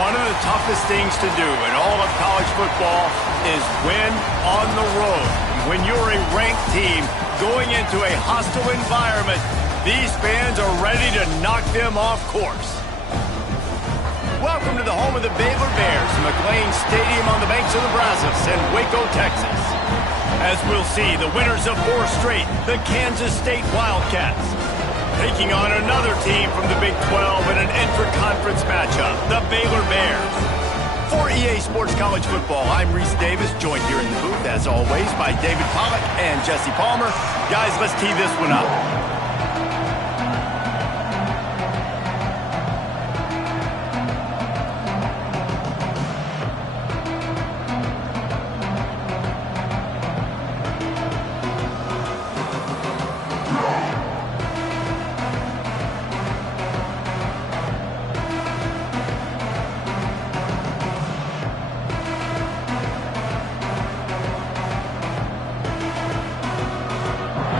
One of the toughest things to do in all of college football is win on the road. When you're a ranked team going into a hostile environment, these fans are ready to knock them off course. Welcome to the home of the Baylor Bears, McLean Stadium on the banks of the Brazos in Waco, Texas. As we'll see, the winners of 4 straight, the Kansas State Wildcats, taking on another team from the Big 12 in an intra-conference matchup, the Baylor Bears. For EA Sports College Football, I'm Reese Davis, joined here in the booth, as always, by David Pollack and Jesse Palmer. Guys, let's tee this one up.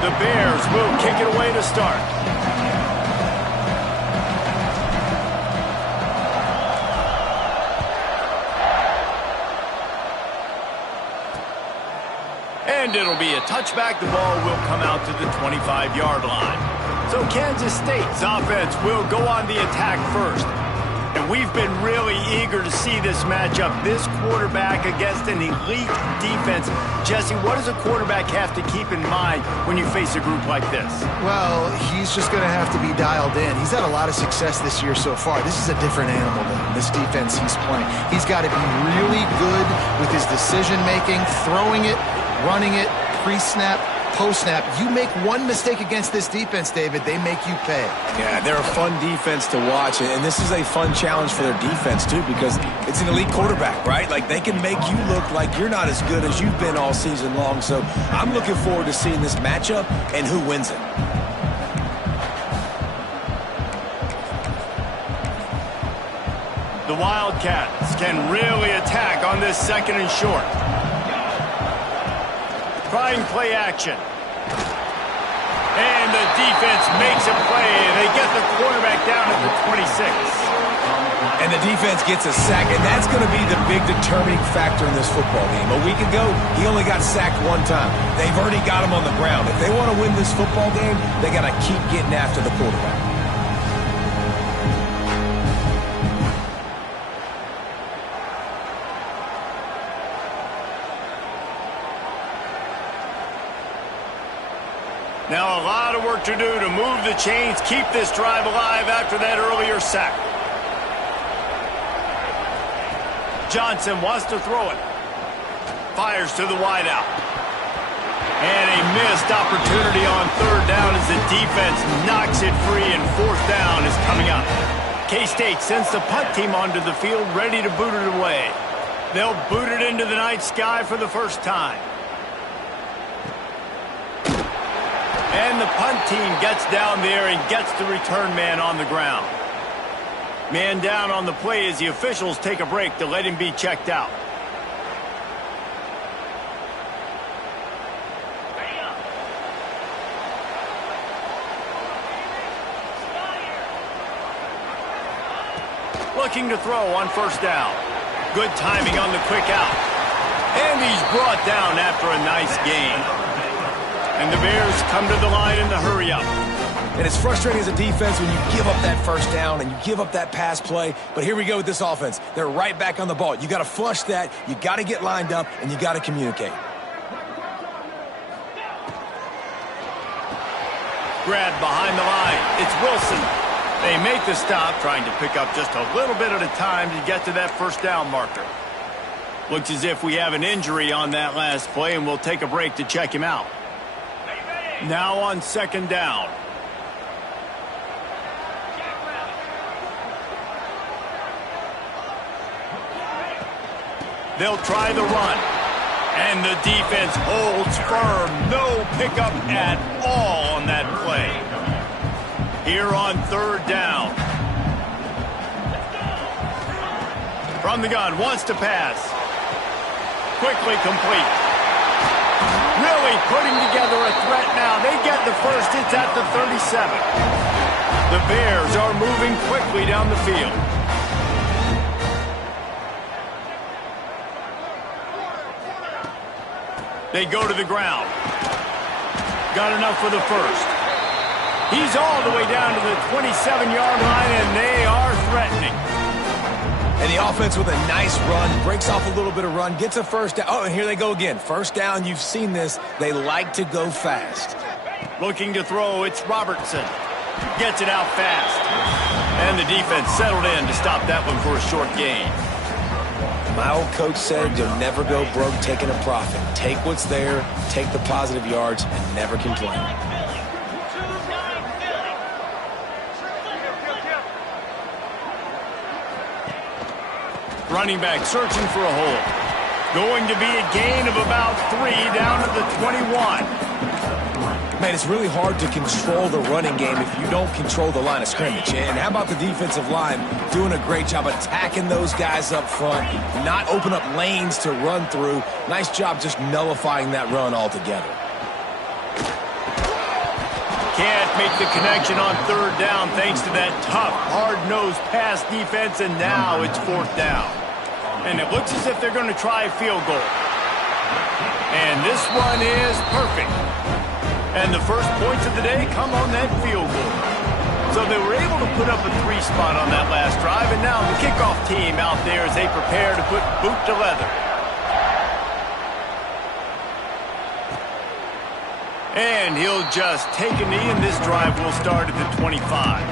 The Bears will kick it away to start. And it'll be a touchback. The ball will come out to the 25-yard line. So Kansas State's offense will go on the attack first. And we've been really eager to see this matchup, this quarterback against an elite defense. Jesse, what does a quarterback have to keep in mind when you face a group like this? Well, he's just going to have to be dialed in. He's had a lot of success this year so far. This is a different animal than this defense he's playing. He's got to be really good with his decision-making, throwing it, running it, pre-snap, post-snap. You make one mistake against this defense, David, they make you pay. Yeah, they're a fun defense to watch, and this is a fun challenge for their defense, too, because it's an elite quarterback, right? Like, they can make you look like you're not as good as you've been all season long, so I'm looking forward to seeing this matchup and who wins it. The Wildcats can really attack on this second and short. Trying play action. And the defense makes a play. They get the quarterback down at the 26. And the defense gets a sack, and that's going to be the big determining factor in this football game. A week ago, he only got sacked 1 time. They've already got him on the ground. If they want to win this football game, they got to keep getting after the quarterback. Now a lot of work to do to move the chains, keep this drive alive after that earlier sack. Johnson wants to throw it. Fires to the wideout. And a missed opportunity on 3rd down as the defense knocks it free, and 4th down is coming up. K-State sends the punt team onto the field, ready to boot it away. They'll boot it into the night sky for the first time. And the punt team gets down there and gets the return man on the ground. Man down on the play as the officials take a break to let him be checked out. Looking to throw on 1st down. Good timing on the quick out. And he's brought down after a nice gain. And the Bears come to the line in the hurry-up. And it's frustrating as a defense when you give up that 1st down and you give up that pass play. But here we go with this offense. They're right back on the ball. You got to flush that. You got to get lined up, and you got to communicate. Grab behind the line. It's Wilson. They make the stop, trying to pick up just a little bit at a time to get to that 1st down marker. Looks as if we have an injury on that last play, and we'll take a break to check him out. Now on 2nd down. They'll try the run. And the defense holds firm. No pickup at all on that play. Here on 3rd down. From the gun, wants to pass. Quickly complete. Really putting together a threat now. They get the first. It's at the 37. The Bears are moving quickly down the field. They go to the ground. Got enough for the first. He's all the way down to the 27-yard line, and they are threatening. And the offense with a nice run, breaks off a little bit of run, gets a first down. Oh, and here they go again. First down, you've seen this. They like to go fast. Looking to throw, it's Robertson. Gets it out fast. And the defense settled in to stop that one for a short gain. My old coach said you'll never go broke taking a profit. Take what's there, take the positive yards, and never complain. Running back searching for a hole. Going to be a gain of about 3 down to the 21. Man, it's really hard to control the running game if you don't control the line of scrimmage. And how about the defensive line doing a great job attacking those guys up front, not open up lanes to run through. Nice job just nullifying that run altogether. Can't make the connection on third down thanks to that tough, hard-nosed pass defense, and now it's fourth down. And it looks as if they're going to try a field goal. And this one is perfect. And the first points of the day come on that field goal. So they were able to put up a 3 spot on that last drive, and now the kickoff team out there as they prepare to put boot to leather. And he'll just take a knee, and this drive will start at the 25.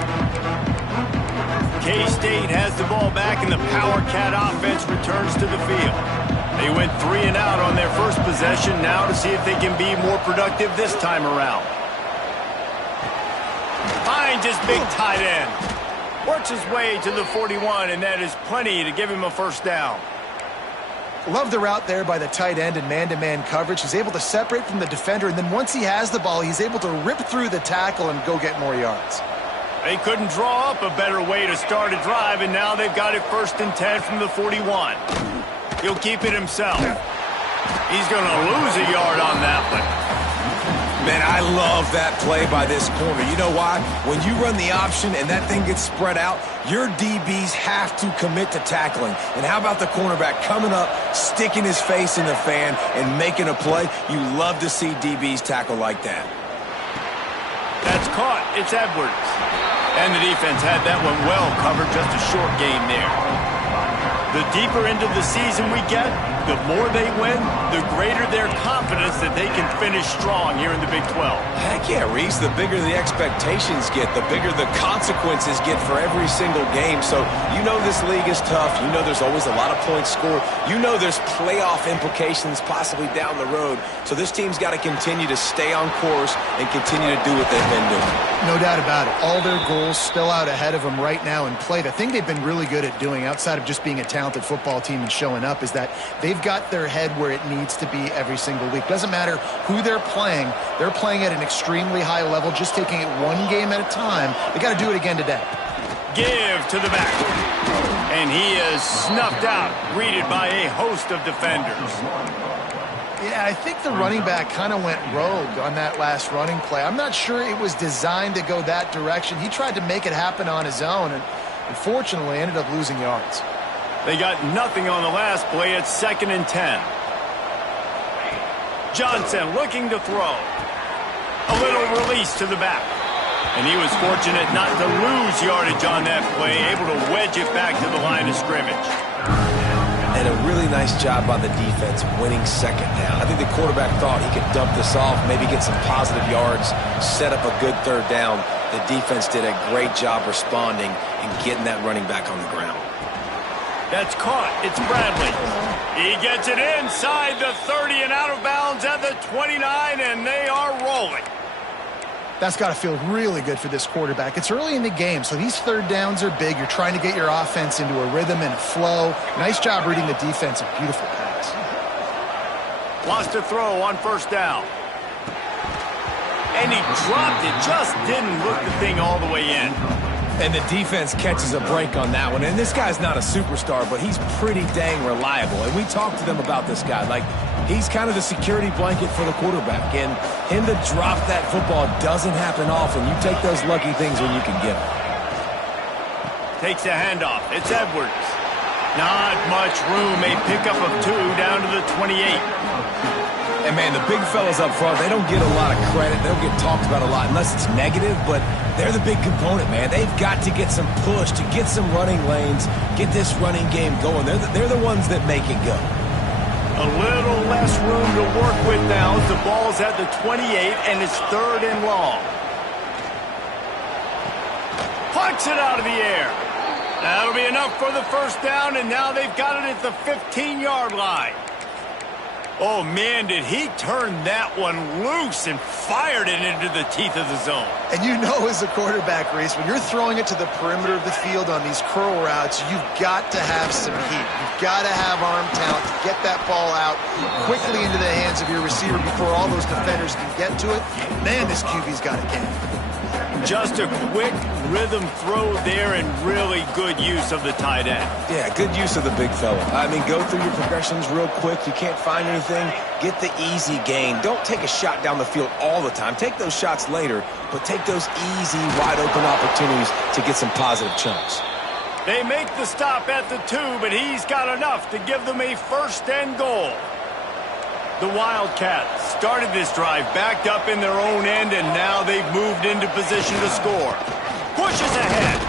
K-State has the ball back, and the Power Cat offense returns to the field. They went 3 and out on their first possession, now to see if they can be more productive this time around. Finds his big tight end. Works his way to the 41, and that is plenty to give him a first down. Love the route there by the tight end in man-to-man coverage. He's able to separate from the defender, and then once he has the ball, he's able to rip through the tackle and go get more yards. They couldn't draw up a better way to start a drive, and now they've got it 1st and 10 from the 41. He'll keep it himself. He's going to lose a yard on that one. Man, I love that play by this corner. You know why? When you run the option and that thing gets spread out, your DBs have to commit to tackling. And how about the cornerback coming up, sticking his face in the fan, and making a play? You love to see DBs tackle like that. That's caught. It's Edwards. And the defense had that one well covered, just a short gain there. The deeper into the season we get, the more they win, the greater their confidence that they can finish strong here in the Big 12. Heck yeah, Reese. The bigger the expectations get, the bigger the consequences get for every single game. So you know this league is tough. You know there's always a lot of points scored. You know there's playoff implications possibly down the road. So this team's got to continue to stay on course and continue to do what they've been doing. No doubt about it. All their goals still out ahead of them right now in play. The thing they've been really good at doing, outside of just being a talented football team and showing up, is that they've got their head where it needs to be every single week. Doesn't matter who they're playing at an extremely high level, just taking it one game at a time. They got to do it again today. Give to the back. And he is snuffed out, greeted by a host of defenders. Yeah, I think the running back kind of went rogue on that last running play. I'm not sure it was designed to go that direction. He tried to make it happen on his own, and unfortunately ended up losing yards. They got nothing on the last play. It's 2nd and 10. Johnson looking to throw. A little release to the back. And he was fortunate not to lose yardage on that play, able to wedge it back to the line of scrimmage. And a really nice job by the defense winning 2nd down. I think the quarterback thought he could dump this off, maybe get some positive yards, set up a good 3rd down. The defense did a great job responding and getting that running back on the ground. That's caught. It's Bradley. He gets it inside the 30 and out of bounds at the 29, and they are rolling. That's got to feel really good for this quarterback. It's early in the game, so these 3rd downs are big. You're trying to get your offense into a rhythm and a flow. Nice job reading the defense. A beautiful pass. Lost a throw on 1st down. And he dropped it. Just didn't look the thing all the way in. And the defense catches a break on that one. And this guy's not a superstar, but he's pretty dang reliable. And we talked to them about this guy. Like, he's kind of the security blanket for the quarterback. And him to drop that football doesn't happen often. You take those lucky things when you can get them. Takes a handoff. It's Edwards. Not much room. A pickup of 2 down to the 28. And, man, the big fellas up front, they don't get a lot of credit. They don't get talked about a lot unless it's negative, but they're the big component, man. They've got to get some push, to get some running lanes, get this running game going. They're the ones that make it go. A little less room to work with now as the ball's at the 28, and it's 3rd and long. Plucks it out of the air. That'll be enough for the first down, and now they've got it at the 15-yard line. Oh, man, did he turn that one loose and fired it into the teeth of the zone. And you know as a quarterback, Reese, when you're throwing it to the perimeter of the field on these curl routes, you've got to have some heat. You've got to have arm talent to get that ball out quickly into the hands of your receiver before all those defenders can get to it. Man, this QB's got a game. Just a quick rhythm throw there and really good use of the tight end. Yeah, good use of the big fella. I mean, go through your progressions real quick. You can't find anything, get the easy gain. Don't take a shot down the field all the time. Take those shots later, but take those easy, wide-open opportunities to get some positive chunks. They make the stop at the 2, but he's got enough to give them a 1st and goal. The Wildcats started this drive backed up in their own end, and now they've moved into position to score. Pushes ahead.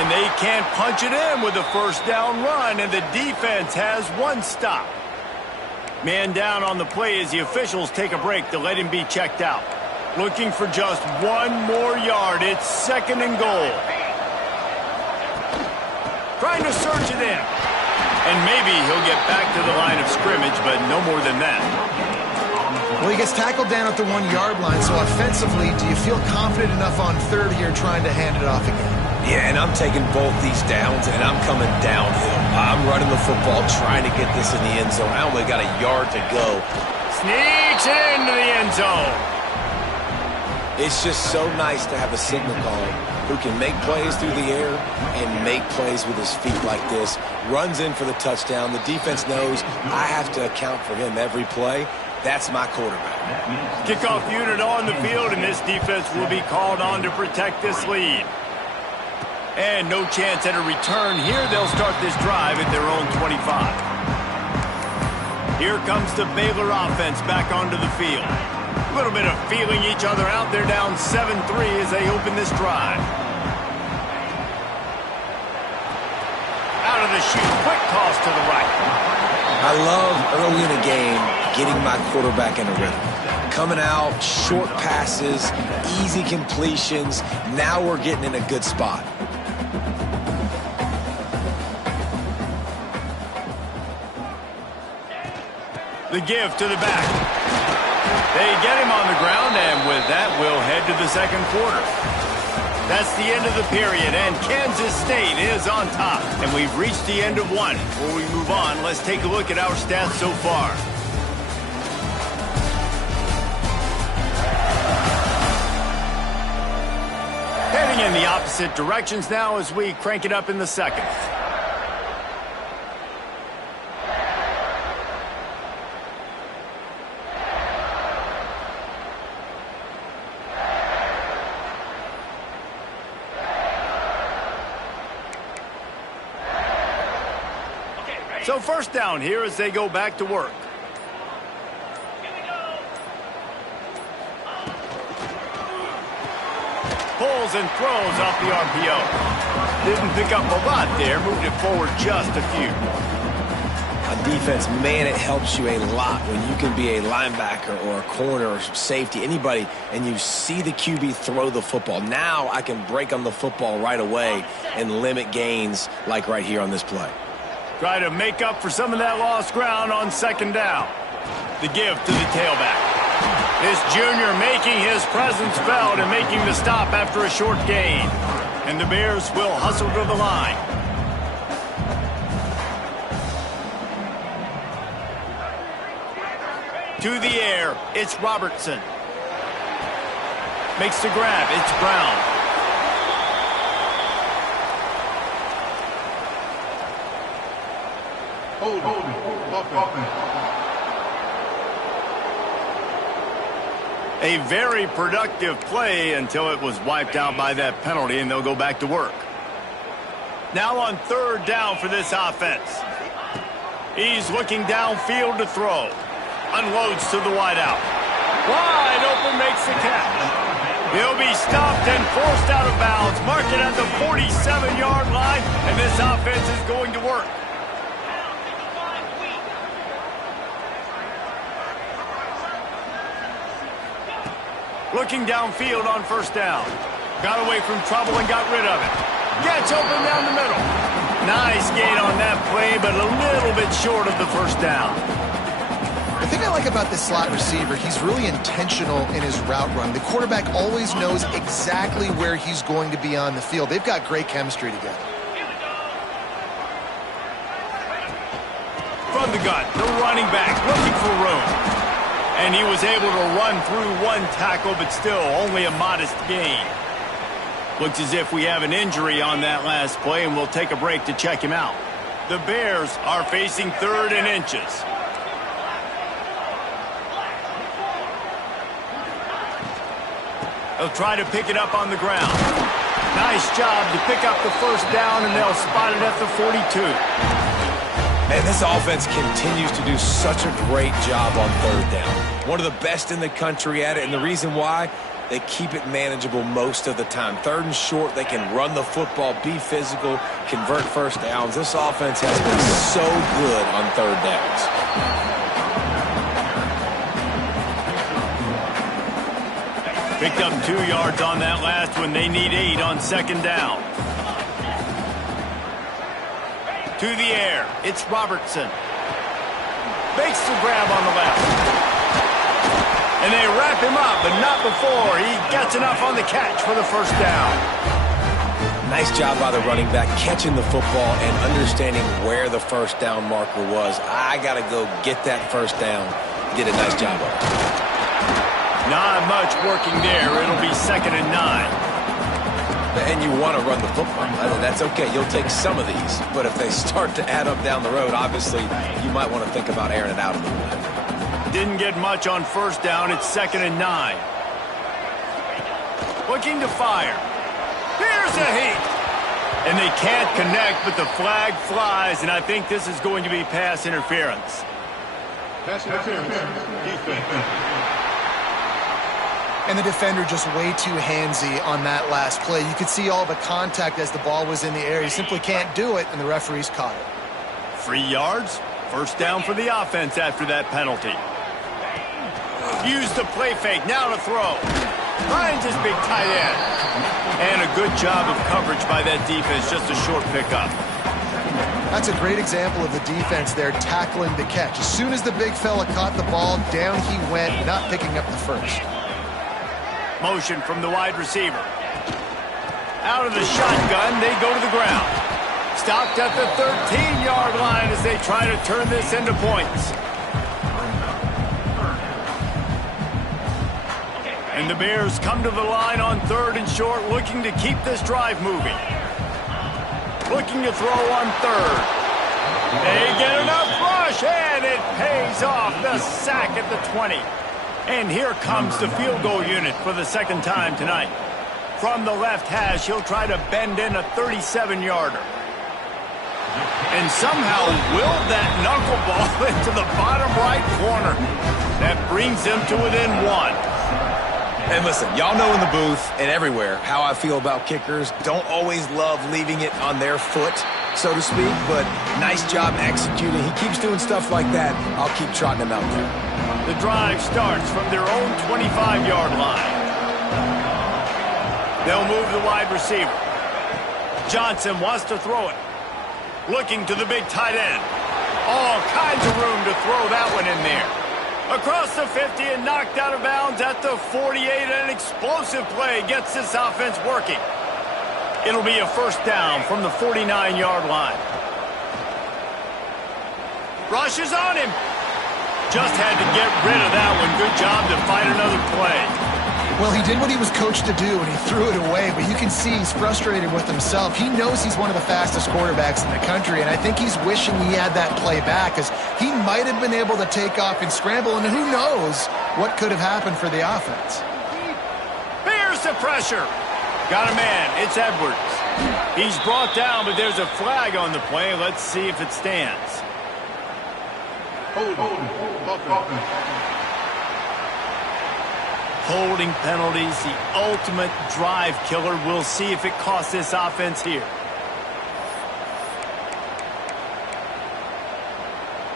And they can't punch it in with a 1st down run, and the defense has 1 stop. Man down on the play as the officials take a break to let him be checked out. Looking for just 1 more yard. It's 2nd and goal. Trying to search it in. And maybe he'll get back to the line of scrimmage, but no more than that. Well, he gets tackled down at the 1-yard line, so offensively, do you feel confident enough on 3rd here trying to hand it off again? Yeah, and I'm taking both these downs, and I'm coming downhill. I'm running the football, trying to get this in the end zone. I only got a yard to go. Sneaks it into the end zone. It's just so nice to have a signal caller who can make plays through the air and make plays with his feet like this. Runs in for the touchdown. The defense knows I have to account for him every play. That's my quarterback. Kickoff unit on the field, and this defense will be called on to protect this lead. And no chance at a return here. They'll start this drive at their own 25. Here comes the Baylor offense back onto the field. A little bit of feeling each other out. They're down 7-3 as they open this drive. Out of the chute, quick toss to the right. I love early in a game getting my quarterback in a rhythm. Coming out, short passes, easy completions. Now we're getting in a good spot. The give to the back. They get him on the ground, and with that, we'll head to the 2nd quarter. That's the end of the period, and Kansas State is on top. And we've reached the end of 1. Before we move on, let's take a look at our stats so far. Heading in the opposite directions now as we crank it up in the 2nd. So 1st down here as they go back to work. Pulls and throws off the RPO. Didn't pick up a lot there, moved it forward just a few. On defense, man, it helps you a lot when you can be a linebacker or a corner or safety, anybody, and you see the QB throw the football. Now I can break on the football right away and limit gains like right here on this play. Try to make up for some of that lost ground on 2nd down. The give to the tailback. This junior making his presence felt and making the stop after a short gain. And the Bears will hustle to the line. To the air, it's Robertson. Makes the grab, it's Brown. A very productive play until it was wiped out by that penalty, and they'll go back to work. Now on 3rd down for this offense. He's looking downfield to throw. Unloads to the wideout. Wide open makes the catch. He'll be stopped and forced out of bounds. Mark it at the 47-yard line, and this offense is going to work. Looking downfield on first down. Got away from trouble and got rid of it. Gets open down the middle. Nice gain on that play, but a little bit short of the first down. The thing I like about this slot receiver, he's really intentional in his route run. The quarterback always knows exactly where he's going to be on the field. They've got great chemistry together. From the gun, the running back looking for room. And he was able to run through one tackle, but still only a modest gain. Looks as if we have an injury on that last play, and we'll take a break to check him out. The Bears are facing 3rd and inches. They'll try to pick it up on the ground. Nice job to pick up the first down, and they'll spot it at the 42. And this offense continues to do such a great job on 3rd down. One of the best in the country at it, and the reason why, they keep it manageable most of the time. 3rd and short, they can run the football, be physical, convert first downs. This offense has been so good on 3rd downs. Picked up 2 yards on that last one. They need 8 on 2nd down. To the air. It's Robertson. Makes the grab on the left. And they wrap him up, but not before he gets enough on the catch for the first down. Nice job by the running back catching the football and understanding where the first down marker was. I got to go get that first down. Did a nice job of it. Not much working there. It'll be 2nd and 9. And you want to run the football. That's okay. You'll take some of these. But if they start to add up down the road, obviously, you might want to think about airing it out a little bit. Didn't get much on first down. It's 2nd and 9. Looking to fire. Here's a heat. And they can't connect, but the flag flies, and I think this is going to be pass interference. Pass interference. Defense. And the defender just way too handsy on that last play. You could see all the contact as the ball was in the air. He simply can't do it, and the referee's caught it. 3 yards. First down for the offense after that penalty. Use the play fake. Now to throw. Finds his big tight end. And a good job of coverage by that defense. Just a short pickup. That's a great example of the defense there tackling the catch. As soon as the big fella caught the ball, down he went, not picking up the first. Motion from the wide receiver. Out of the shotgun, they go to the ground. Stopped at the 13-yard line as they try to turn this into points. And the Bears come to the line on 3rd and short, looking to keep this drive moving. Looking to throw on 3rd. They get enough rush, and it pays off. The sack at the 20. And here comes the field goal unit for the 2nd time tonight. From the left hash, he'll try to bend in a 37-yarder. And somehow willed that knuckleball into the bottom right corner. That brings him to within 1. And listen, y'all know in the booth and everywhere how I feel about kickers. Don't always love leaving it on their foot, so to speak, but nice job executing. He keeps doing stuff like that. I'll keep trotting him out there. The drive starts from their own 25-yard line. They'll move the wide receiver. Johnson wants to throw it. Looking to the big tight end. All kinds of room to throw that one in there. Across the 50 and knocked out of bounds at the 48. An explosive play gets this offense working. It'll be a first down from the 49-yard line. Rushes on him. Just had to get rid of that one. Good job to find another play. Well, he did what he was coached to do, and he threw it away, but you can see he's frustrated with himself. He knows he's one of the fastest quarterbacks in the country, and I think he's wishing he had that play back, because he might have been able to take off and scramble, and who knows what could have happened for the offense. Here's the pressure. Got a man. It's Edwards. He's brought down, but there's a flag on the play. Let's see if it stands. Holding penalties, the ultimate drive killer. We'll see if it costs this offense here.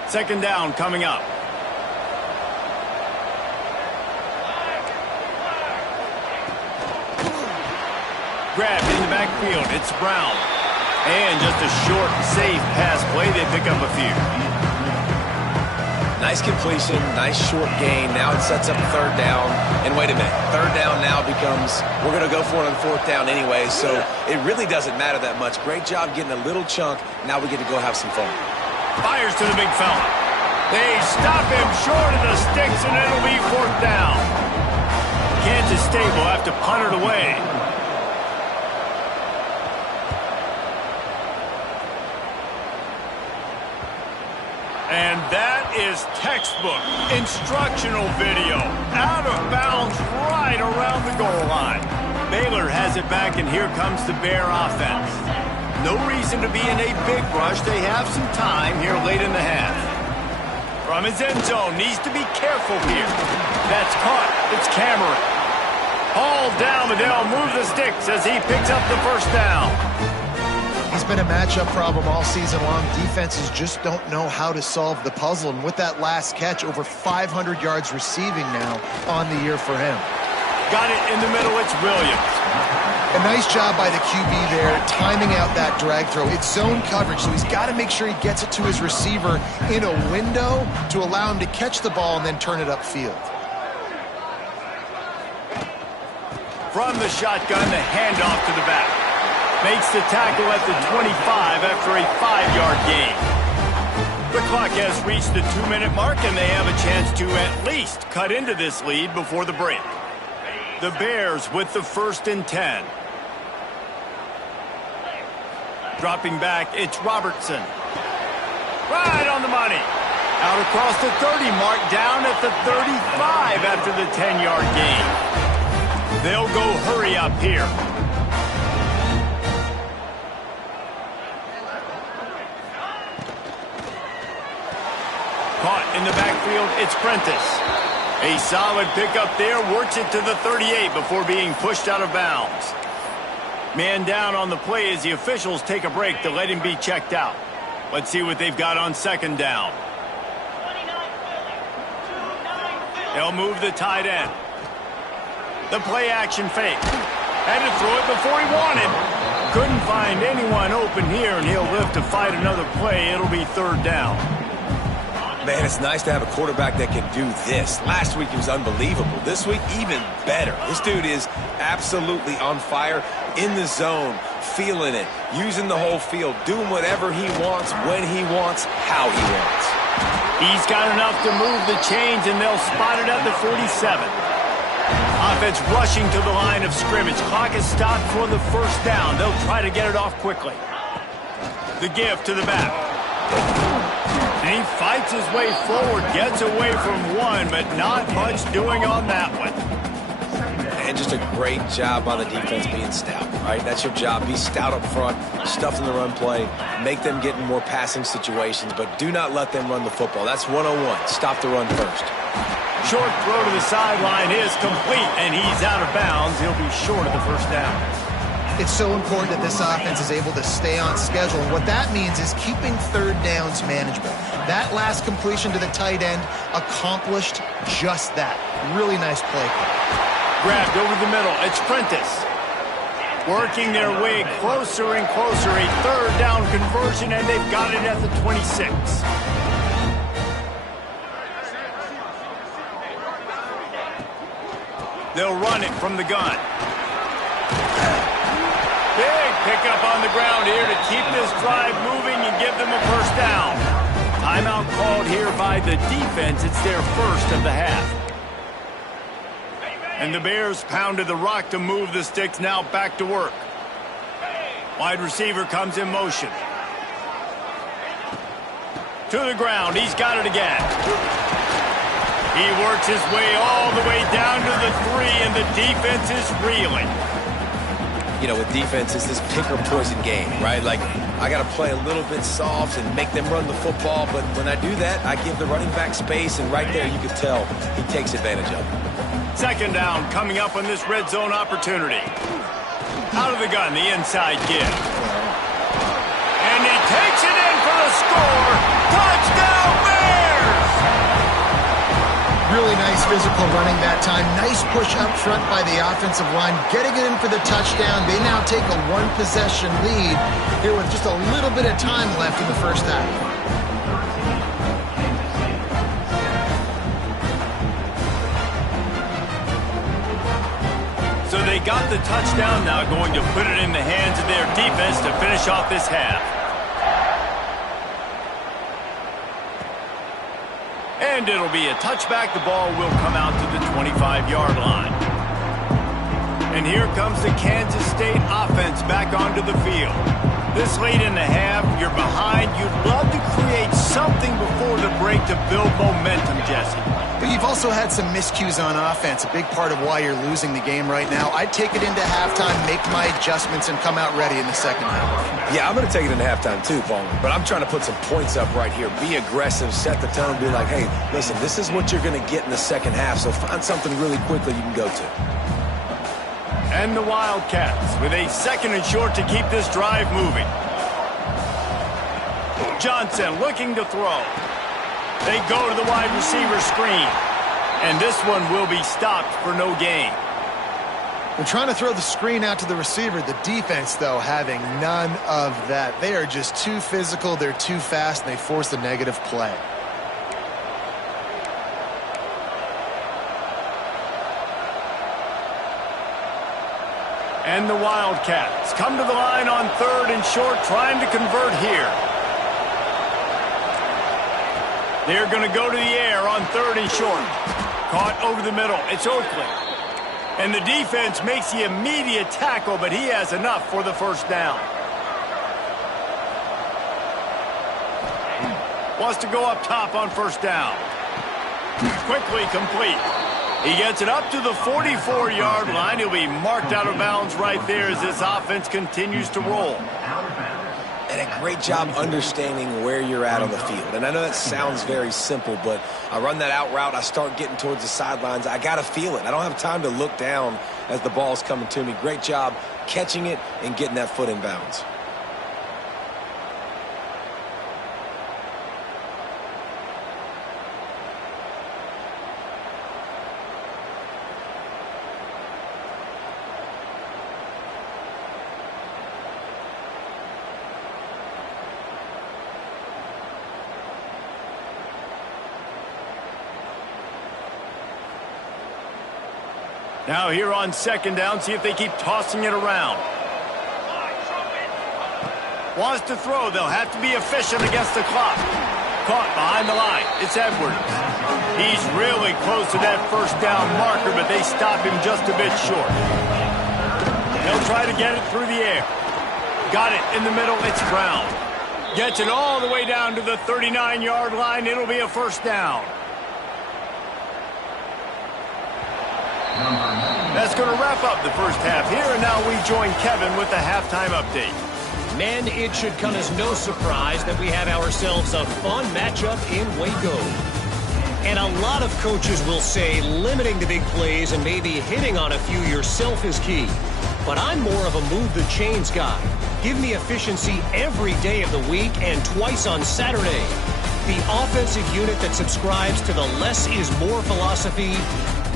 Second down coming up. Grabbed in the backfield. It's Brown. And just a short, safe pass play. They pick up a few. Nice completion, nice short gain. Now it sets up third down. And wait a minute, third down now becomes, we're going to go for it on fourth down anyway, so it really doesn't matter that much. Great job getting a little chunk. Now we get to go have some fun. Fires to the big fella. They stop him short of the sticks, and it'll be fourth down. Kansas State will have to punt it away. And that is textbook instructional video. Out of bounds right around the goal line. Baylor has it back, and here comes the Bear offense. No reason to be in a big rush. They have some time here late in the half. From his end zone, needs to be careful here. That's caught. It's Cameron. Hauled down, but they'll move the sticks as he picks up the first down. He's been a matchup problem all season long. Defenses just don't know how to solve the puzzle. And with that last catch, over 500 yards receiving now on the year for him. Got it in the middle. It's Williams. A nice job by the QB there, timing out that drag throw. It's zone coverage, so he's got to make sure he gets it to his receiver in a window to allow him to catch the ball and then turn it upfield. From the shotgun, the handoff to the back. Makes the tackle at the 25 after a 5-yard gain. The clock has reached the 2-minute mark, and they have a chance to at least cut into this lead before the break. The Bears with the 1st and 10. Dropping back, it's Robertson. Right on the money. Out across the 30 mark, down at the 35 after the 10-yard gain. They'll go hurry up here. Caught in the backfield, it's Prentice. A solid pickup there, works it to the 38 before being pushed out of bounds. Man down on the play as the officials take a break to let him be checked out. Let's see what they've got on second down. They'll move the tight end. The play action fake. Had to throw it before he wanted. Couldn't find anyone open here, and he'll live to fight another play. It'll be third down. Man, it's nice to have a quarterback that can do this. Last week he was unbelievable. This week, even better. This dude is absolutely on fire, in the zone, feeling it, using the whole field, doing whatever he wants, when he wants, how he wants. He's got enough to move the chains, and they'll spot it at the 47. Offense rushing to the line of scrimmage. Clock is stopped for the first down. They'll try to get it off quickly. The give to the back. And he fights his way forward, gets away from one, but not much doing on that one. And just a great job by the defense being stout, right? That's your job. Be stout up front, stuff in the run play, make them get in more passing situations, but do not let them run the football. That's 101. Stop the run first. Short throw to the sideline is complete, and he's out of bounds. He'll be short of the first down. It's so important that this offense is able to stay on schedule. And what that means is keeping third downs manageable. That last completion to the tight end accomplished just that. Really nice play. Grabbed over the middle. It's Prentice. Working their way closer and closer. A third down conversion, and they've got it at the 26. They'll run it from the gun. Big pickup on the ground here to keep this drive moving and give them a first down. Timeout called here by the defense. It's their first of the half. And the Bears pounded the rock to move the sticks, now back to work. Wide receiver comes in motion. To the ground, he's got it again. He works his way all the way down to the 3, and the defense is reeling. with defense, it's this pick or poison game, right? Like, I got to play a little bit soft and make them run the football, but when I do that, I give the running back space, and right there you can tell he takes advantage of it. Second down coming up on this red zone opportunity. Out of the gun, the inside give. And he takes it in for the score. Touchdown, Bears! Really nice physical running that time. Nice push up front by the offensive line, getting it in for the touchdown. They now take a one-possession lead here with just a little bit of time left in the first half. So they got the touchdown, now going to put it in the hands of their defense to finish off this half. And it'll be a touchback. The ball will come out to the 25-yard line. And here comes the Kansas State offense back onto the field. This late in the half, you're behind. You'd love to create something before the break to build momentum, Jesse. But you've also had some miscues on offense, a big part of why you're losing the game right now. I'd take it into halftime, make my adjustments, and come out ready in the second half. Yeah, I'm going to take it into halftime too, Paul. But I'm trying to put some points up right here. Be aggressive, set the tone, be like, hey, listen, this is what you're going to get in the second half, so find something really quickly you can go to. And the Wildcats with a second and short to keep this drive moving. Johnson looking to throw. They go to the wide receiver screen. And this one will be stopped for no gain. They're trying to throw the screen out to the receiver. The defense, though, having none of that. They are just too physical, they're too fast, and they force a negative play. And the Wildcats come to the line on third and short, trying to convert here. They're going to go to the air on third and short. Caught over the middle. It's Oakley. And the defense makes the immediate tackle, but he has enough for the first down. Wants to go up top on first down. Quickly complete. He gets it up to the 44-yard line. He'll be marked out of bounds right there as this offense continues to roll. And a great job understanding where you're at on the field. And I know that sounds very simple, but I run that out route, I start getting towards the sidelines. I got to feel it. I don't have time to look down as the ball's coming to me. Great job catching it and getting that foot in bounds. Now here on second down, see if they keep tossing it around. Wants to throw. They'll have to be efficient against the clock. Caught behind the line. It's Edwards. He's really close to that first down marker, but they stop him just a bit short. They'll try to get it through the air. Got it in the middle. It's Brown. Gets it all the way down to the 39-yard line. It'll be a first down. That's going to wrap up the first half here, and now we join Kevin with the halftime update. Men, it should come as no surprise that we have ourselves a fun matchup in Waco. And a lot of coaches will say limiting the big plays and maybe hitting on a few yourself is key. But I'm more of a move the chains guy. Give me efficiency every day of the week and twice on Saturday. The offensive unit that subscribes to the less is more philosophy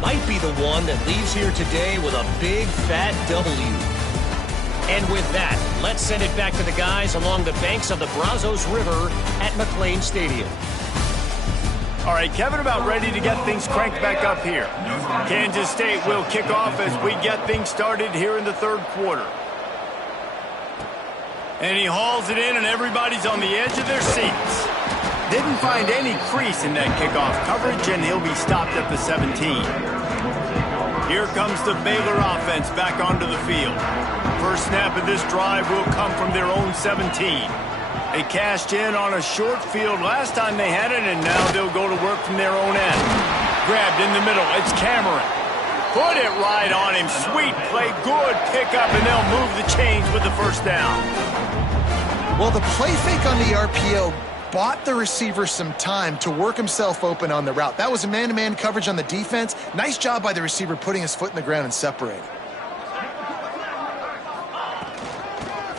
might be the one that leaves here today with a big fat W. And with that, let's send it back to the guys along the banks of the Brazos River at McLean Stadium. All right, Kevin, about ready to get things cranked back up here. Kansas State will kick off as we get things started here in the third quarter. And he hauls it in, and everybody's on the edge of their seats. Didn't find any crease in that kickoff coverage, and he'll be stopped at the 17. Here comes the Baylor offense back onto the field. First snap of this drive will come from their own 17. They cashed in on a short field last time they had it, and now they'll go to work from their own end. Grabbed in the middle. It's Cameron. Put it right on him. Sweet play, good pickup, and they'll move the chains with the first down. Well, the play fake on the RPO bought the receiver some time to work himself open on the route. That was a man-to-man coverage on the defense. Nice job by the receiver putting his foot in the ground and separating.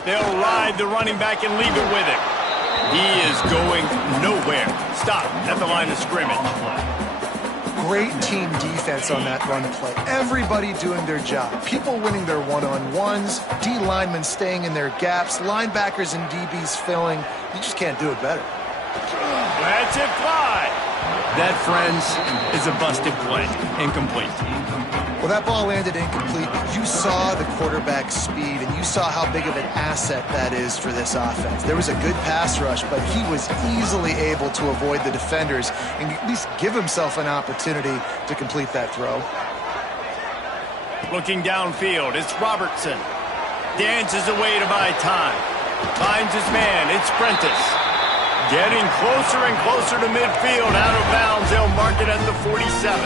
They'll ride the running back and leave it with him. He is going nowhere. Stop at the line of scrimmage. Great team defense on that run play. Everybody doing their job. People winning their one-on-ones, D linemen staying in their gaps, linebackers and DBs filling. You just can't do it better. That's it, fly. That, friends, is a busted play. Incomplete. Well, that ball landed incomplete. You saw the quarterback's speed, and you saw how big of an asset that is for this offense. There was a good pass rush, but he was easily able to avoid the defenders and at least give himself an opportunity to complete that throw. Looking downfield, it's Robertson. Dances away to buy time. Finds his man, it's Prentice. Getting closer and closer to midfield, out of bounds. They'll mark it at the 47.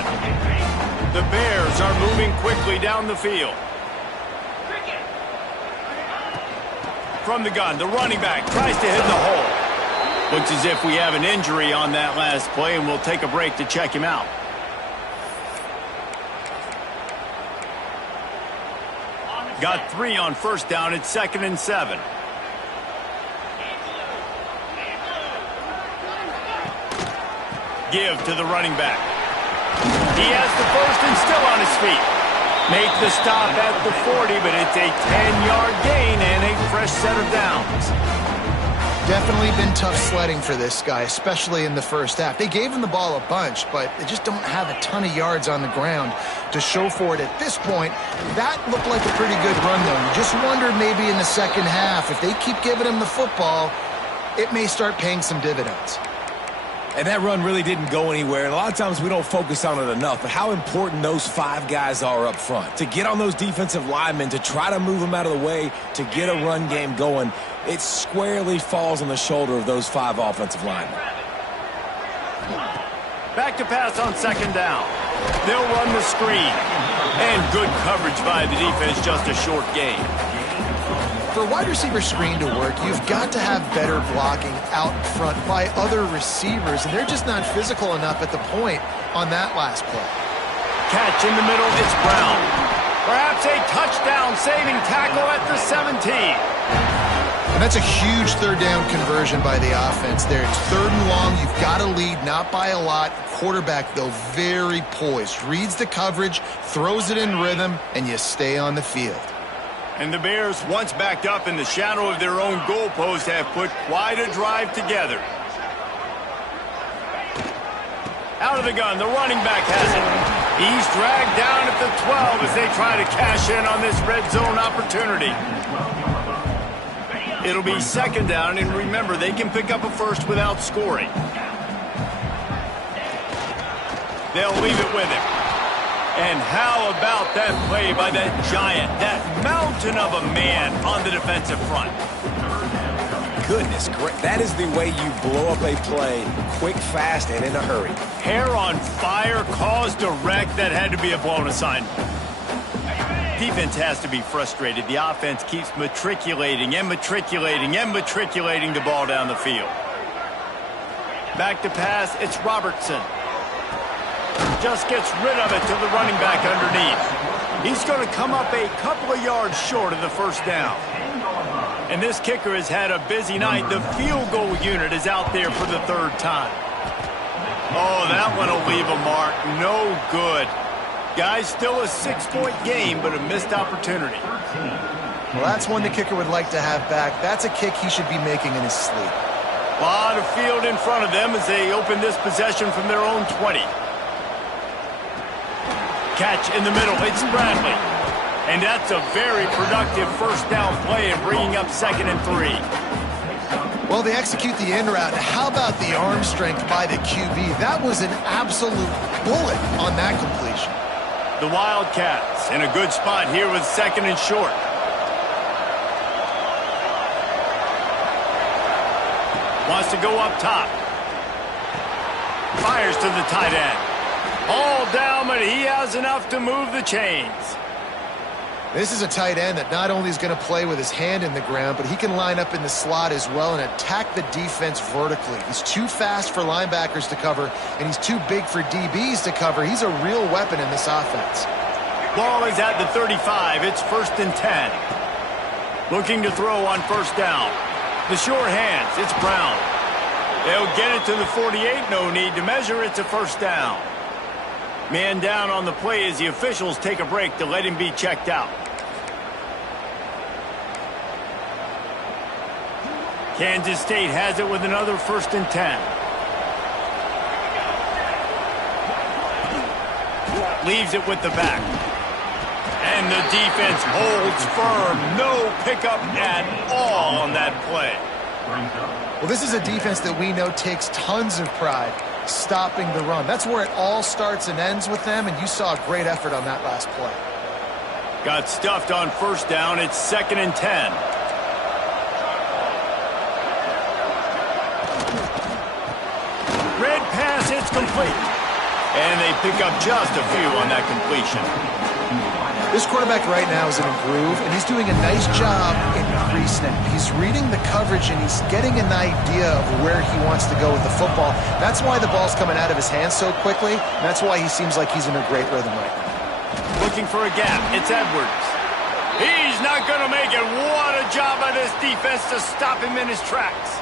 The Bears are moving quickly down the field. From the gun, the running back tries to hit the hole. Looks as if we have an injury on that last play, and we'll take a break to check him out. Got 3 on first down. It's 2nd and 7. Give to the running back. He has the first and still on his feet. Make the stop at the 40, but it's a 10-yard gain and a fresh set of downs. Definitely been tough sledding for this guy, especially in the first half. They gave him the ball a bunch, but they just don't have a ton of yards on the ground to show for it at this point. That looked like a pretty good run, though. You just wondered maybe in the second half, if they keep giving him the football, it may start paying some dividends. And that run really didn't go anywhere. And a lot of times we don't focus on it enough, but how important those 5 guys are up front. To get on those defensive linemen, to try to move them out of the way, to get a run game going, it squarely falls on the shoulder of those 5 offensive linemen. Back to pass on 2nd down. They'll run the screen. And good coverage by the defense, just a short gain. For a wide receiver screen to work, you've got to have better blocking out front by other receivers, and they're just not physical enough at the point on that last play. Catch in the middle, it's Brown. Perhaps a touchdown-saving tackle at the 17. And that's a huge 3rd down conversion by the offense there. It's 3rd and long. You've got to lead, not by a lot. Quarterback, though, very poised. Reads the coverage, throws it in rhythm, and you stay on the field. And the Bears, once backed up in the shadow of their own goalpost, have put quite a drive together. Out of the gun, the running back has it. He's dragged down at the 12 as they try to cash in on this red zone opportunity. It'll be 2nd down, and remember, they can pick up a first without scoring. They'll leave it with him. And how about that play by that giant, that mountain of a man on the defensive front? Goodness, that is the way you blow up a play, quick, fast, and in a hurry. Hair on fire, caused a wreck. That had to be a blown assignment. Defense has to be frustrated. The offense keeps matriculating and matriculating and matriculating the ball down the field. Back to pass, it's Robertson. Just gets rid of it to the running back underneath. He's going to come up a couple of yards short of the first down. And this kicker has had a busy night. The field goal unit is out there for the 3rd time. Oh, that one will leave a mark. No good. Guys, still a 6-point game, but a missed opportunity. Well, that's one the kicker would like to have back. That's a kick he should be making in his sleep. A lot of field in front of them as they open this possession from their own 20. Catch in the middle, it's Bradley. And that's a very productive first down play and bringing up 2nd and 3. Well, they execute the in route. How about the arm strength by the QB? That was an absolute bullet on that completion. The Wildcats in a good spot here with 2nd and short. Wants to go up top. Fires to the tight end. All down, but he has enough to move the chains. This is a tight end that not only is going to play with his hand in the ground, but he can line up in the slot as well and attack the defense vertically. He's too fast for linebackers to cover, and he's too big for DBs to cover. He's a real weapon in this offense. Ball is at the 35. It's 1st and 10. Looking to throw on 1st down. The sure hands. It's Brown. They'll get it to the 48. No need to measure. It's a 1st down. Man down on the play as the officials take a break to let him be checked out. Kansas State has it with another 1st and 10. Leaves it with the back. And the defense holds firm. No pickup at all on that play. Well, this is a defense that we know takes tons of pride stopping the run. That's where it all starts and ends with them, and you saw a great effort on that last play. Got stuffed on 1st down. It's 2nd and 10. Red pass, it's complete. And they pick up just a few on that completion. This quarterback right now is in a groove, and he's doing a nice job in pre-snap. He's reading the coverage, and he's getting an idea of where he wants to go with the football. That's why the ball's coming out of his hands so quickly, and that's why he seems like he's in a great rhythm right now. Looking for a gap. It's Edwards. He's not going to make it. What a job by this defense to stop him in his tracks.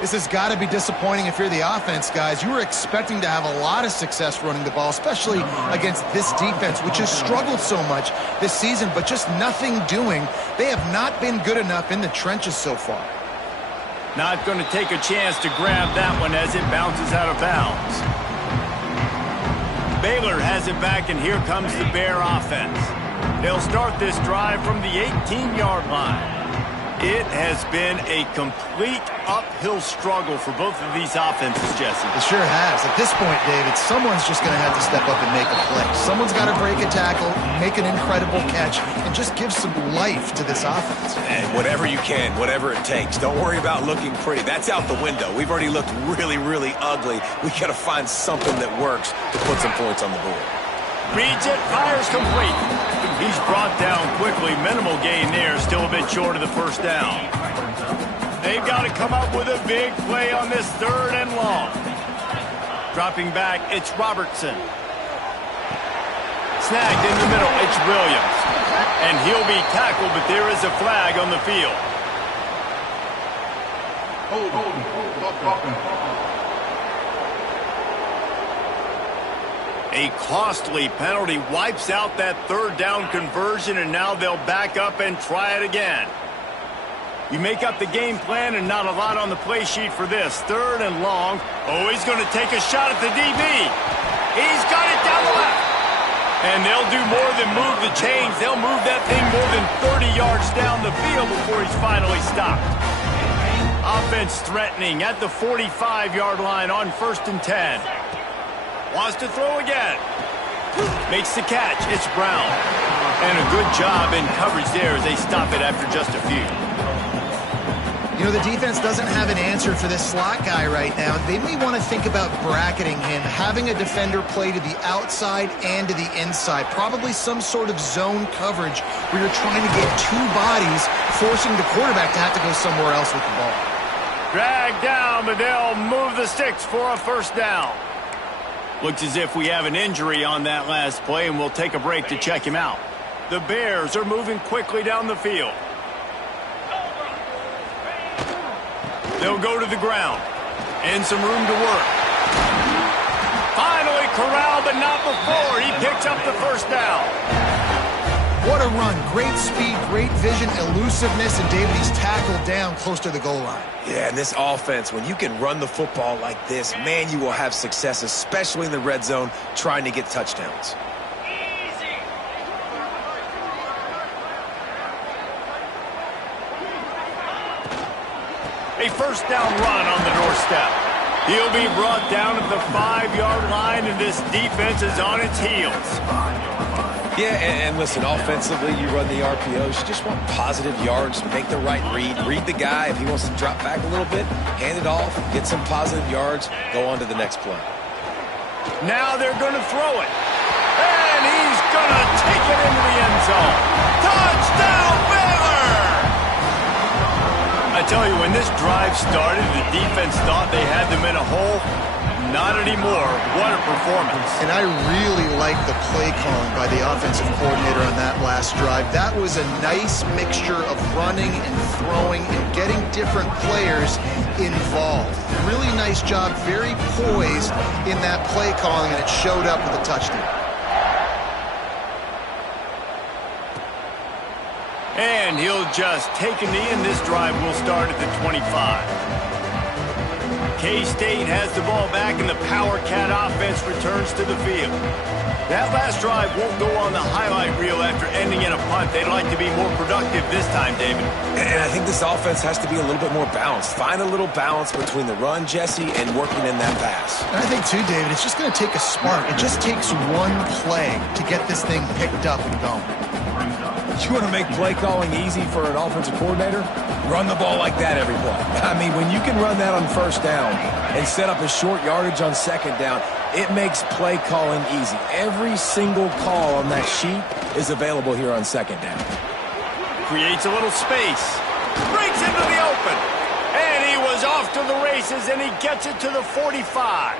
This has got to be disappointing if you're the offense, guys. You were expecting to have a lot of success running the ball, especially against this defense, which has struggled so much this season, but just nothing doing. They have not been good enough in the trenches so far. Not going to take a chance to grab that one as it bounces out of bounds. Baylor has it back, and here comes the Bear offense. They'll start this drive from the 18-yard line. It has been a complete uphill struggle for both of these offenses, Jesse. It sure has. At this point, David, someone's just going to have to step up and make a play. Someone's got to break a tackle, make an incredible catch, and just give some life to this offense. And whatever you can, whatever it takes. Don't worry about looking pretty. That's out the window. We've already looked really, really ugly. We got to find something that works to put some points on the board. Reads it, fires complete. He's brought down quickly. Minimal gain there, still a bit short of the 1st down. They've got to come up with a big play on this 3rd and long. Dropping back, it's Robertson. Snagged in the middle, it's Williams. And he'll be tackled, but there is a flag on the field. A costly penalty wipes out that 3rd down conversion, and now they'll back up and try it again. You make up the game plan, and not a lot on the play sheet for this. 3rd and long. Oh, he's going to take a shot at the DB. He's got it down the left. And they'll do more than move the chains. They'll move that thing more than 30 yards down the field before he's finally stopped. Offense threatening at the 45-yard line on 1st and 10. Wants to throw again. Makes the catch. It's Brown. And a good job in coverage there as they stop it after just a few. You know, the defense doesn't have an answer for this slot guy right now. They may want to think about bracketing him, having a defender play to the outside and to the inside. Probably some sort of zone coverage where you're trying to get 2 bodies, forcing the quarterback to have to go somewhere else with the ball. Dragged down, but they'll move the sticks for a 1st down. Looks as if we have an injury on that last play, and we'll take a break to check him out. The Bears are moving quickly down the field. They'll go to the ground. And some room to work. Finally corralled, but not before. He picks up the 1st down. What a run. Great speed, great vision, elusiveness, and David, he's tackled down close to the goal line. Yeah, and this offense, when you can run the football like this, man, you will have success, especially in the red zone, trying to get touchdowns. A 1st down run on the doorstep. He'll be brought down at the 5-yard line, and this defense is on its heels. Yeah, and listen, offensively, you run the RPOs. You just want positive yards, make the right read the guy. If he wants to drop back a little bit, hand it off, get some positive yards, go on to the next play. Now they're going to throw it. And he's going to take it into the end zone. Touchdown, Baylor! I tell you, when this drive started, the defense thought they had them in a hole. Not anymore. What a performance. And I really like the play calling by the offensive coordinator on that last drive. That was a nice mixture of running and throwing and getting different players involved. Really nice job, very poised in that play calling, and it showed up with a touchdown. And he'll just take a knee, and this drive will start at the 25. K-State has the ball back, and the Power Cat offense returns to the field. That last drive won't go on the highlight reel after ending in a punt. They'd like to be more productive this time, David. And I think this offense has to be a little bit more balanced. Find a little balance between the run, Jesse, and working in that pass. And I think, too, David, it's just going to take a spark. It just takes one play to get this thing picked up and going. You want to make play calling easy for an offensive coordinator? Run the ball like that every play. I mean, when you can run that on first down and set up a short yardage on second down, it makes play calling easy. Every single call on that sheet is available here on second down. Creates a little space. Breaks into the open. And he was off to the races, and he gets it to the 45.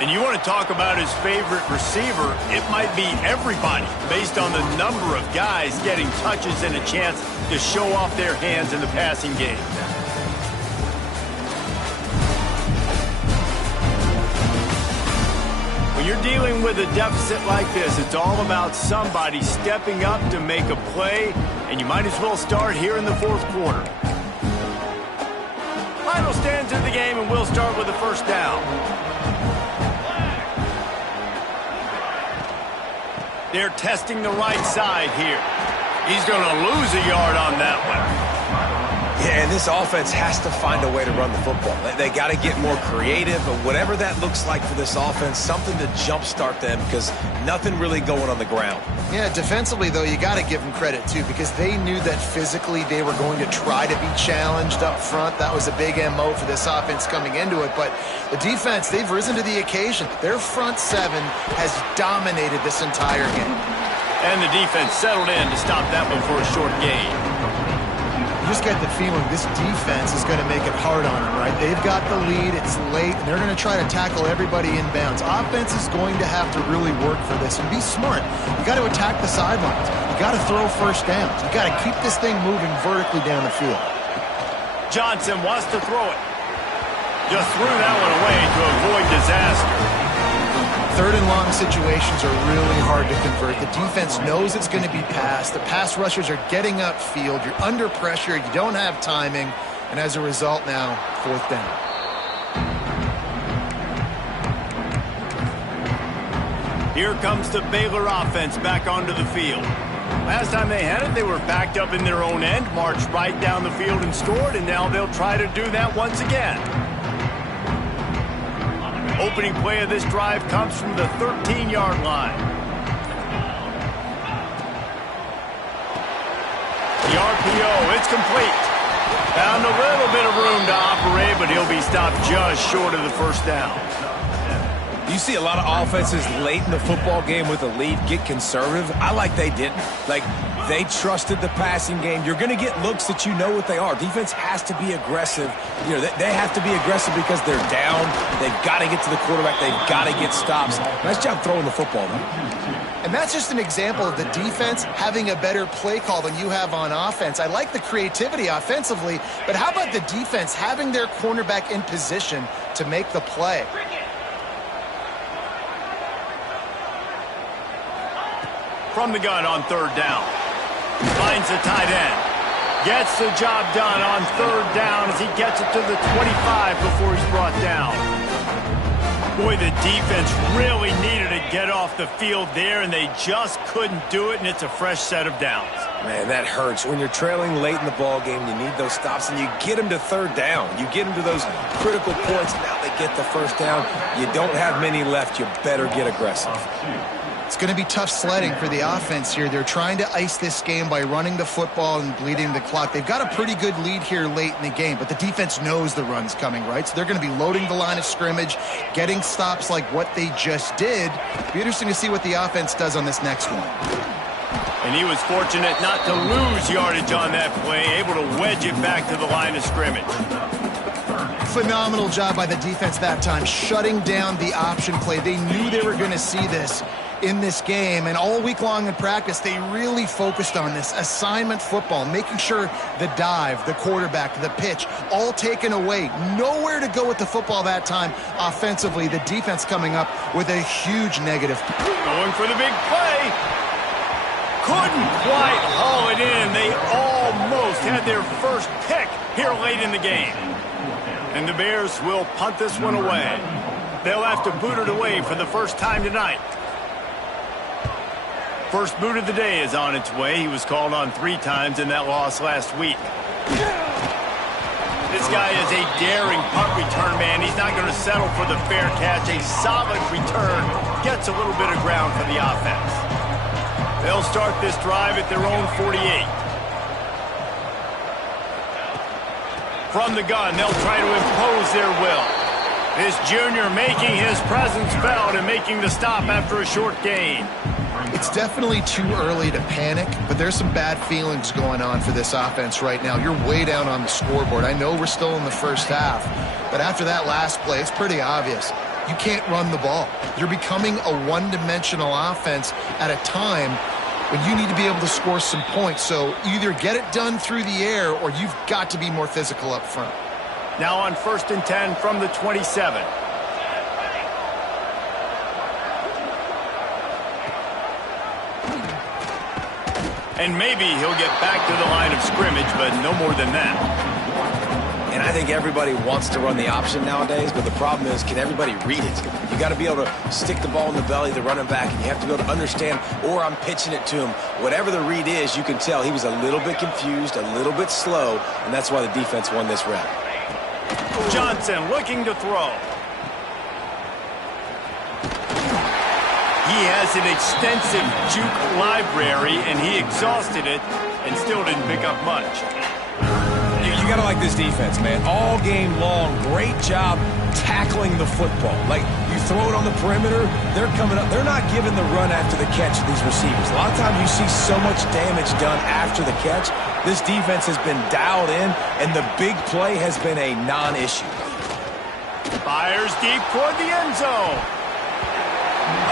And you want to talk about his favorite receiver, it might be everybody based on the number of guys getting touches and a chance to show off their hands in the passing game. When you're dealing with a deficit like this, it's all about somebody stepping up to make a play, and you might as well start here in the fourth quarter. Final stands in the game, and we'll start with the first down. They're testing the right side here. He's going to lose a yard on that one. Yeah, and this offense has to find a way to run the football. They got to get more creative, but whatever that looks like for this offense, something to jumpstart them because nothing really going on the ground. Yeah, defensively, though, you got to give them credit, too, because they knew that physically they were going to try to be challenged up front. That was a big MO for this offense coming into it. But the defense, they've risen to the occasion. Their front seven has dominated this entire game. And the defense settled in to stop that one for a short gain. You just get the feeling this defense is going to make it hard on them, right? They've got the lead. It's late, and they're going to try to tackle everybody inbounds. Offense is going to have to really work for this and be smart. You got to attack the sidelines. You got to throw first downs. You got to keep this thing moving vertically down the field. Johnson wants to throw it. Just threw that one away to avoid disaster. Third and long situations are really hard to convert. The defense knows it's going to be passed. The pass rushers are getting upfield. You're under pressure. You don't have timing. And as a result now, fourth down. Here comes the Baylor offense back onto the field. Last time they had it, they were backed up in their own end, marched right down the field and scored, and now they'll try to do that once again. Opening play of this drive comes from the 13-yard line. The RPO, it's complete. Found a little bit of room to operate, but he'll be stopped just short of the first down. You see a lot of offenses late in the football game with a lead get conservative. I like they didn't. Like, they trusted the passing game. You're going to get looks that you know what they are. Defense has to be aggressive. You know, they have to be aggressive because they're down. They've got to get to the quarterback. They've got to get stops. Nice job throwing the football, though. And that's just an example of the defense having a better play call than you have on offense. I like the creativity offensively, but how about the defense having their cornerback in position to make the play? From the gun on third down. Finds the tight end. Gets the job done on third down as he gets it to the 25 before he's brought down. Boy, the defense really needed to get off the field there, and they just couldn't do it, and it's a fresh set of downs. Man, that hurts. When you're trailing late in the ball game, you need those stops, and you get them to third down. You get them to those critical points. Now they get the first down. You don't have many left. You better get aggressive. It's going to be tough sledding for the offense here. They're trying to ice this game by running the football and bleeding the clock. They've got a pretty good lead here late in the game, but the defense knows the run's coming, right? So they're going to be loading the line of scrimmage, getting stops like what they just did. Be interesting to see what the offense does on this next one. And he was fortunate not to lose yardage on that play, able to wedge it back to the line of scrimmage. Phenomenal job by the defense that time, shutting down the option play. They knew they were going to see this in this game, and all week long in practice, they really focused on this assignment football, making sure the dive, the quarterback, the pitch, all taken away. Nowhere to go with the football that time offensively. The defense coming up with a huge negative. Going for the big play. Couldn't quite haul it in. They almost had their first pick here late in the game. And the Bears will punt this one away. They'll have to boot it away for the first time tonight. First boot of the day is on its way. He was called on 3 times in that loss last week. This guy is a daring punt return man. He's not going to settle for the fair catch. A solid return gets a little bit of ground for the offense. They'll start this drive at their own 48. From the gun, they'll try to impose their will. This junior making his presence felt and making the stop after a short gain. It's definitely too early to panic, but there's some bad feelings going on for this offense right now. You're way down on the scoreboard. I know we're still in the first half, but after that last play, it's pretty obvious. You can't run the ball. You're becoming a one-dimensional offense at a time when you need to be able to score some points. So either get it done through the air or you've got to be more physical up front. Now on 1st and 10 from the 27. And maybe he'll get back to the line of scrimmage, but no more than that. And I think everybody wants to run the option nowadays, but the problem is, can everybody read it? You got to be able to stick the ball in the belly of the running back, and you have to be able to understand, or I'm pitching it to him. Whatever the read is, you can tell he was a little bit confused, a little bit slow, and that's why the defense won this rep. Johnson looking to throw. He has an extensive juke library, and he exhausted it and still didn't pick up much. You got to like this defense, man. All game long, great job tackling the football. Like, you throw it on the perimeter, they're coming up. They're not giving the run after the catch to these receivers. A lot of times you see so much damage done after the catch. This defense has been dialed in, and the big play has been a non-issue. Fires deep toward the end zone.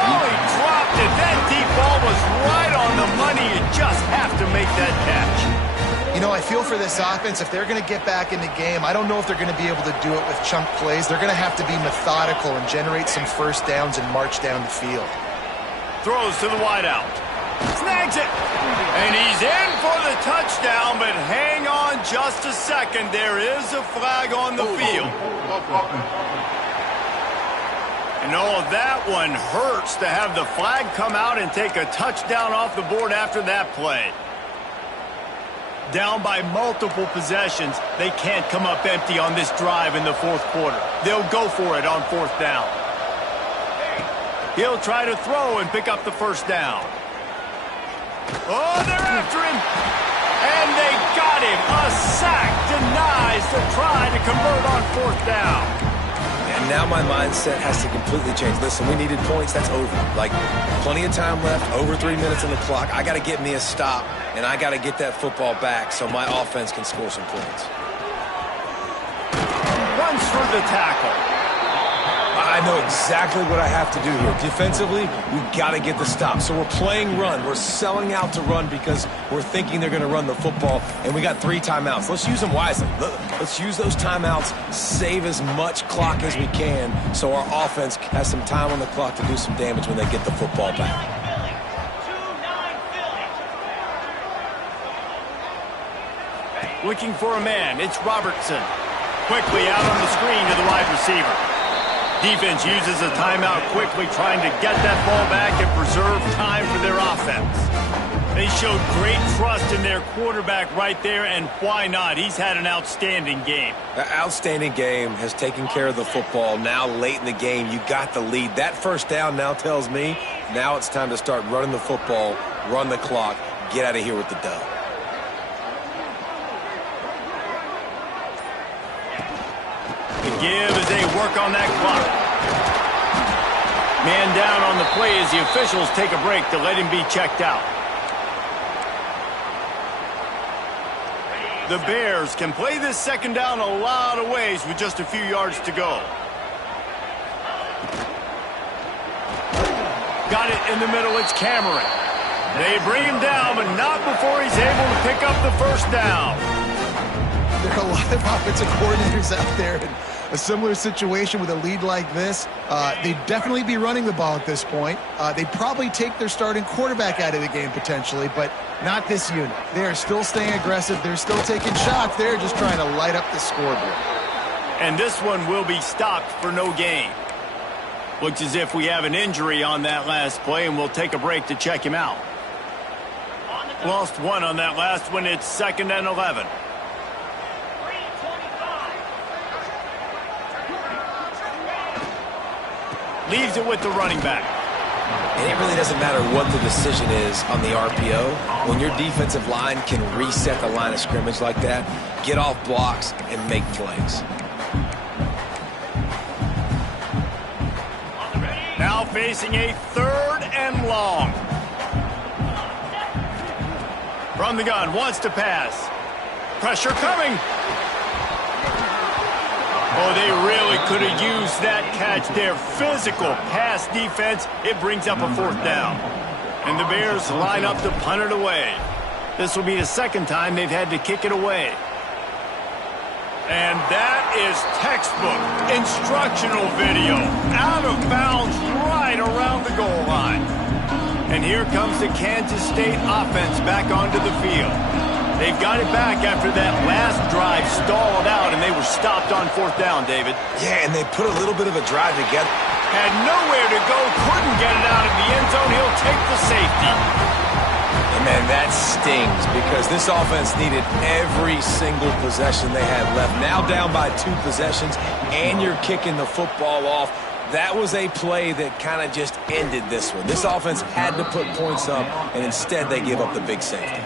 Oh, he dropped it. That deep ball was right on the money. You just have to make that catch. You know, I feel for this offense, if they're going to get back in the game, I don't know if they're going to be able to do it with chunk plays. They're going to have to be methodical and generate some first downs and march down the field. Throws to the wideout. Snags it. And he's in for the touchdown, but hang on just a second. There is a flag on the field. And oh, that one hurts to have the flag come out and take a touchdown off the board after that play. Down by multiple possessions, they can't come up empty on this drive in the 4th quarter. They'll go for it on 4th down. He'll try to throw and pick up the first down. Oh, they're after him. And they got him. A sack denies the try to convert on 4th down. And now my mindset has to completely change. Listen, we needed points. That's over. Like, plenty of time left, over 3 minutes on the clock. I got to get me a stop, and I got to get that football back so my offense can score some points. Runs for the tackle. I know exactly what I have to do here. Defensively, we've got to get the stop. So we're playing run. We're selling out to run because we're thinking they're going to run the football, and we got 3 timeouts. Let's use them wisely. Let's use those timeouts, save as much clock as we can so our offense has some time on the clock to do some damage when they get the football back. Looking for a man. It's Robertson. Quickly out on the screen to the wide receiver. Defense uses a timeout quickly, trying to get that ball back and preserve time for their offense. They showed great trust in their quarterback right there, and why not? He's had an outstanding game. An outstanding game, has taken care of the football. Now late in the game, you got the lead. That first down now tells me Now it's time to start running the football, run the clock, get out of here with the dub. The give as they work on that clock. Man down on the play as the officials take a break to let him be checked out. The Bears can play this second down a lot of ways with just a few yards to go. Got it in the middle, it's Cameron. They bring him down, but not before he's able to pick up the first down. There are a lot of offensive coordinators out there in a similar situation with a lead like this. They'd definitely be running the ball at this point. They'd probably take their starting quarterback out of the game potentially, but not this unit. They are still staying aggressive. They're still taking shots. They're just trying to light up the scoreboard. And this one will be stopped for no gain. Looks as if we have an injury on that last play, and we'll take a break to check him out. Lost one on that last one. It's 2nd and 11. Leaves it with the running back. And it really doesn't matter what the decision is on the RPO. When your defensive line can reset the line of scrimmage like that, get off blocks and make plays. Now facing a 3rd and long. From the gun, wants to pass. Pressure coming. Oh, they really could have used that catch there. Physical pass defense. It brings up a 4th down. And the Bears line up to punt it away. This will be the 2nd time they've had to kick it away. And that is textbook instructional video. Out of bounds right around the goal line. And here comes the Kansas State offense back onto the field. They've got it back after that last drive stalled out, and they were stopped on 4th down, David. Yeah, and they put a little bit of a drive together. Had nowhere to go, couldn't get it out of the end zone. He'll take the safety. And man, that stings because this offense needed every single possession they had left. Now down by 2 possessions, and you're kicking the football off. That was a play that kind of just ended this one. This offense had to put points up, and instead they give up the big safety.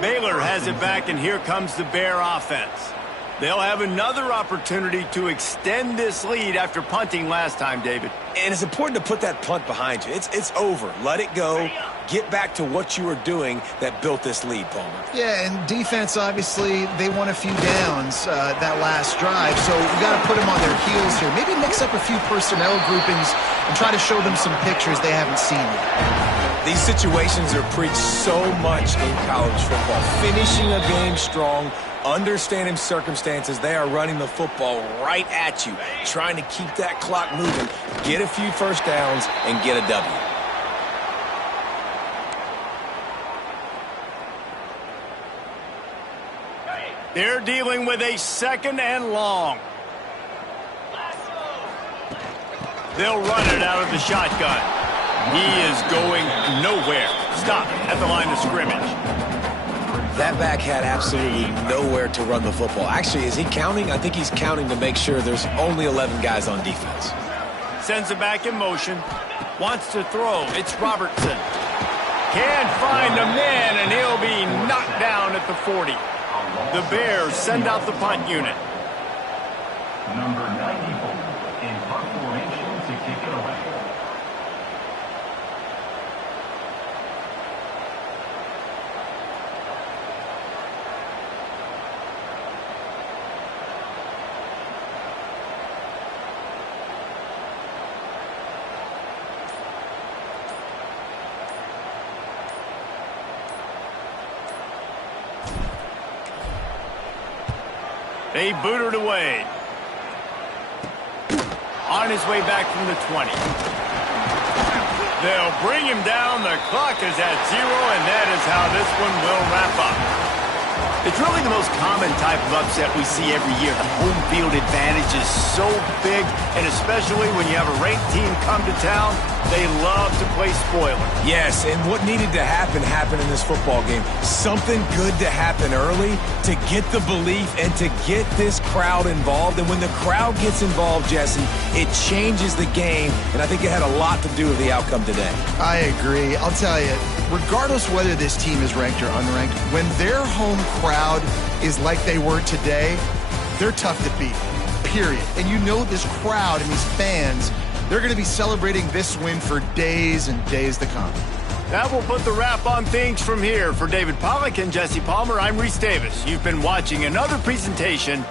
Baylor has it back, and here comes the Bear offense. They'll have another opportunity to extend this lead after punting last time, David. And it's important to put that punt behind you. It's over. Let it go. Get back to what you were doing that built this lead, Palmer. Yeah, and defense, obviously, they won a few downs that last drive, so you got to put them on their heels here. Maybe mix up a few personnel groupings and try to show them some pictures they haven't seen yet. These situations are preached so much in college football. Finishing a game strong, understanding circumstances. They are running the football right at you, trying to keep that clock moving, get a few first downs, and get a W. They're dealing with a 2nd and long. They'll run it out of the shotgun. He is going nowhere. Stop at the line of scrimmage. That back had absolutely nowhere to run the football. Actually, is he counting? I think he's counting to make sure there's only 11 guys on defense. Sends it back in motion. Wants to throw. It's Robertson. Can't find a man, and he'll be knocked down at the 40. The Bears send out the punt unit. Number 94 in punt formation to kick it away. They boot it away. On his way back from the 20. They'll bring him down. The clock is at 0, and that is how this one will wrap up. It's really the most common type of upset we see every year. The home field advantage is so big, and especially when you have a ranked team come to town, they love to play spoiler. Yes, and what needed to happen happened in this football game. Something good to happen early to get the belief and to get this crowd involved. And when the crowd gets involved, Jesse, it changes the game, and I think it had a lot to do with the outcome today. I agree. I'll tell you, regardless whether this team is ranked or unranked, when their home crowd is like they were today, they're tough to beat, period. And you know this crowd and these fans, they're going to be celebrating this win for days and days to come. That will put the wrap on things from here. For David Pollack and Jesse Palmer, I'm Reese Davis. You've been watching another presentation